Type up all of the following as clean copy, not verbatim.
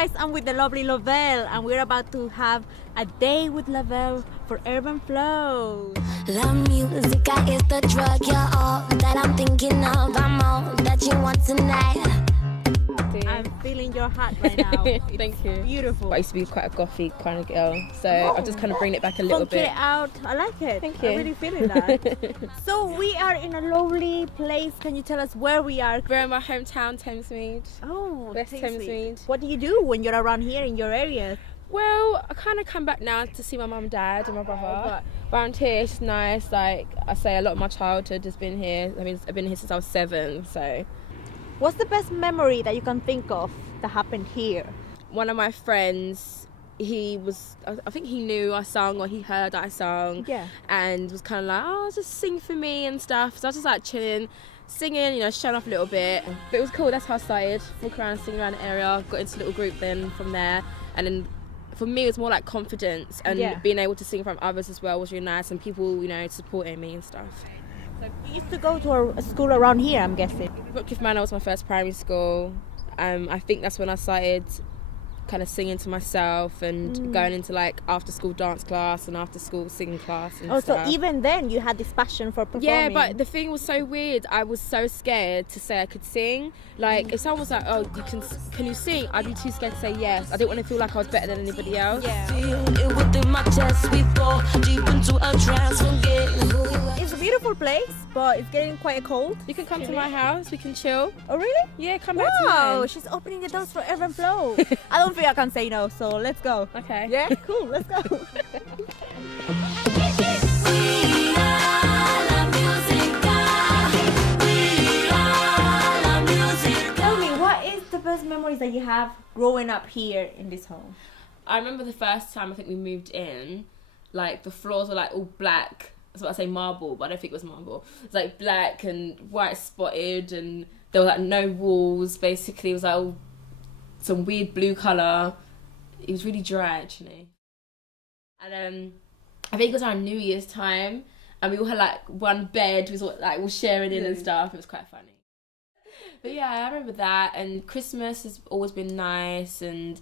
guys, I'm with the lovely Lovelle and we're about to have a day with Lovelle for Urban Flow. La música is the drug, you're all that I'm thinking of. I'm all that you want tonight. I'm feeling your heart right now. Thank you. Beautiful. I used to be quite a gothy kind of girl, so I've just kind of bring it back a little Funk bit. it out. I like it. Thank you. I'm really feeling that. So we are in a lovely place. Can you tell us where we are? We're in my hometown, Thamesmead. Oh, West Thamesmead. What do you do when you're around here in your area? Well, I kind of come back now to see my mum and dad and my brother. But around here, it's just nice. Like I say, a lot of my childhood has been here. I mean, I've been here since I was 7, so. What's the best memory that you can think of that happened here? One of my friends, I think he knew I sung or he heard I sung. Yeah. And was kind of like, oh, just sing for me and stuff. So I was just like chilling, singing, showing off a little bit. But it was cool, that's how I started. Walk around, sing around the area, got into a little group then from there. And then for me, it was more like confidence and being able to sing from others as well was really nice. And people, supporting me and stuff. So you used to go to a school around here, I'm guessing. Rockcliffe Manor was my first primary school. I think that's when I started kind of singing to myself and going into like after school dance class and after school singing class and stuff. So even then you had this passion for performing. Yeah, but the thing was so weird. I was so scared to say I could sing. Like if someone was like, oh, can you sing? I'd be too scared to say yes. I didn't want to feel like I was better than anybody else. Yeah. It within my chest, we fall deep into a trance, forgetting who we were. It's a beautiful place, but it's getting quite cold. You can come to my house, we can chill. Oh really? Yeah, come back to Wow, mine. she's opening the doors for Urban Flow. I don't think I can say no, so let's go. Okay. Yeah, cool, let's go. Tell me, what is the best memories that you have growing up here in this home? I remember the first time I think we moved in, like the floors were like all black. That's what I say, marble, but I don't think it was marble. It's like black and white spotted, and there were like no walls. Basically, it was like all some weird blue colour. It was really dry actually. And I think it was around New Year's time, and we all had like one bed. We was all, like all sharing in and stuff. It was quite funny. But yeah, I remember that. And Christmas has always been nice, and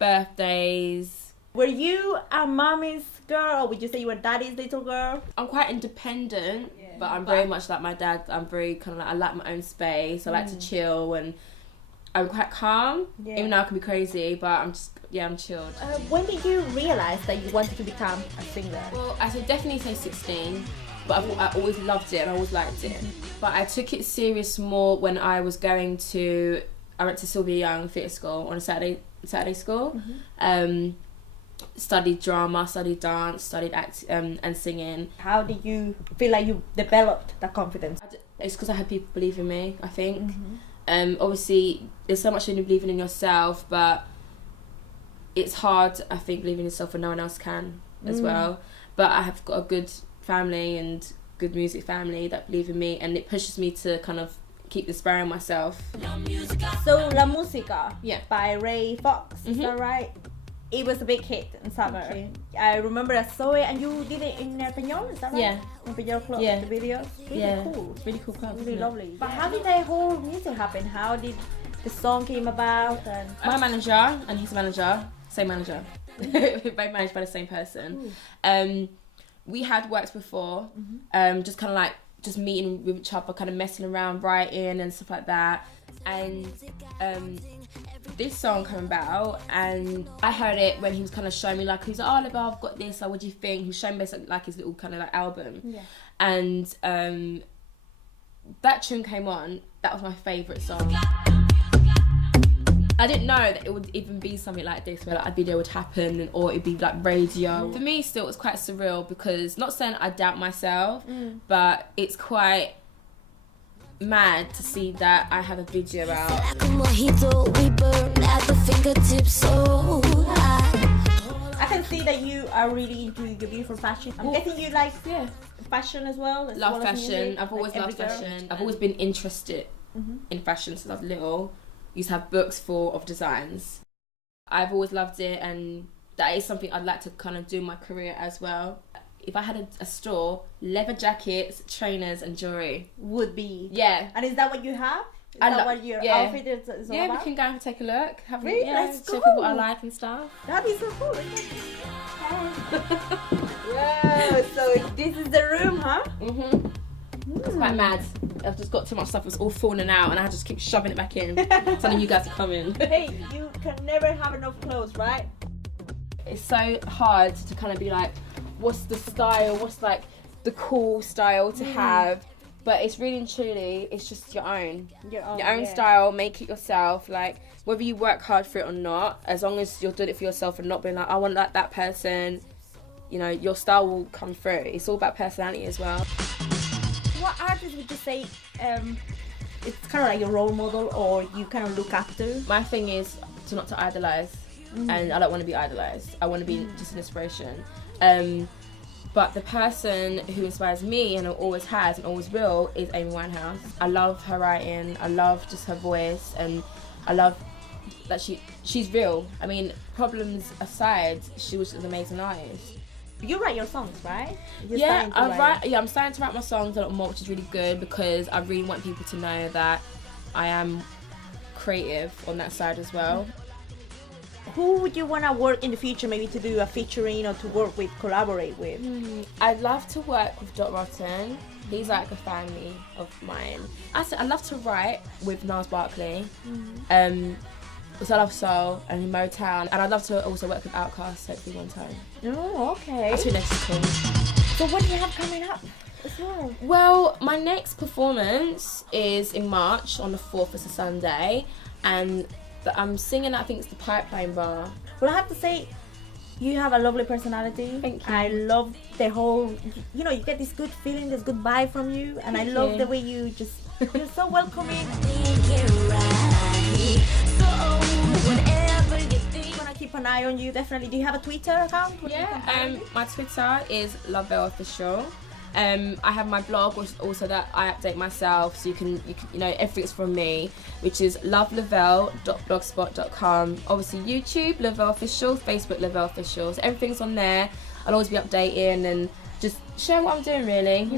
birthdays. Were you a mommy's girl, or would you say you were daddy's little girl? I'm quite independent, but I'm very much like my dad. I'm very kind of like, I like my own space. I like to chill, and I'm quite calm. Even though I can be crazy, but I'm chilled. When did you realise that you wanted to become a singer? Well, I should definitely say 16, but I always loved it and I always liked it. But I took it serious more when I was I went to Sylvia Young Theatre School on a Saturday school. Studied drama, studied dance, studied act and singing. How did you feel like you developed that confidence? It's because I had people believe in me, I think. Obviously, there's so much in believing in yourself, but it's hard, I think, believing in yourself when no one else can as well. But I have got a good family and good music family that believe in me, and it pushes me to kind of keep inspiring myself. So La Música by Ray Fox, is that right? It was a big hit in summer. Okay. I remember I saw it, and you did it in Peñol, is that right? Yeah. In Peñol Club, the videos. Really cool. It's really cool club. Really lovely. But how did that whole music happen? How did the song came about? And my manager and his manager, same manager, both managed by the same person. We had worked before, just kind of like just meeting with each other, kind of messing around, writing and stuff like that. And this song came about, and I heard it when he was kind of showing me, like, he's like, oh, Lovelle, I've got this, so what do you think? He was showing me basically like his little kind of like album. And that tune came on. That was my favourite song. I didn't know that it would even be something like this, where like a video would happen or it'd be like radio. For me, still, it was quite surreal, because not saying I doubt myself, but it's quite mad to see that I have a video out. I can see that you are really into your beautiful fashion. I'm guessing you like fashion as well. Love fashion. I've always loved fashion. I've always been interested in fashion since I was little. Used to have books full of designs. I've always loved it, and that is something I'd like to kind of do in my career as well. If I had a store, leather jackets, trainers and jewellery. Would be. Yeah. And is that what you have? Is that what your outfit is all yeah, about? we can go and take a look. Have Really? yeah, Let's show go. people what I like and stuff. That is so cool. Wow, so this is the room, huh? It's quite mad. I've just got too much stuff. It's all falling out, and I just keep shoving it back in, telling you guys to come in. Hey, you can never have enough clothes, right? It's so hard to kind of be like, what's the style? What's like the cool style to have? But it's really and truly, it's just your own style. Make it yourself. Like whether you work hard for it or not, as long as you're doing it for yourself and not being like, I want like that person. You know, your style will come through. It's all about personality as well. What artist would you say it's kind of like your role model, or you kind of look up to? My thing is not to idolize, and I don't want to be idolized. I want to be just an inspiration. But the person who inspires me and always has and always will is Amy Winehouse. I love her writing. I love just her voice, and I love that she's real. I mean, problems aside, she was an amazing artist. You write your songs, right? I'm starting to write my songs a lot more, which is really good because I really want people to know that I am creative on that side as well. Who would you want to work in the future, maybe to do a featuring or to work with, collaborate with? I'd love to work with Dot Rotten. He's like a family of mine. I'd love to write with Niles Barkley. Because I love soul and Motown, and I'd love to also work with Outkast hopefully one time. Oh, okay. I think that's cool. So what do you have coming up as well? Well, my next performance is in March on the 4th, it's a Sunday, and I'm singing, I think it's the Pipeline Bar. Well, I have to say, you have a lovely personality. Thank you. I love the whole, you get this good feeling, this good vibe from you, and I love the way you're so welcoming. I'm gonna keep an eye on you, definitely. Do you have a Twitter account? Yeah, my Twitter is Lovelle Official. I have my blog also that I update myself, so you can everything's from me, which is lovelovelle.blogspot.com. Obviously YouTube, Lovelle Official, Facebook, Lovelle Official. So everything's on there. I'll always be updating and just sharing what I'm doing, really.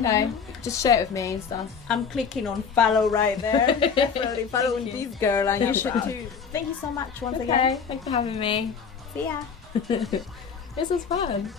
Just share it with me and stuff. I'm clicking on follow right there. Definitely following this girl, and you should too. Thank you so much once again. Thanks for having me. See ya. This was fun.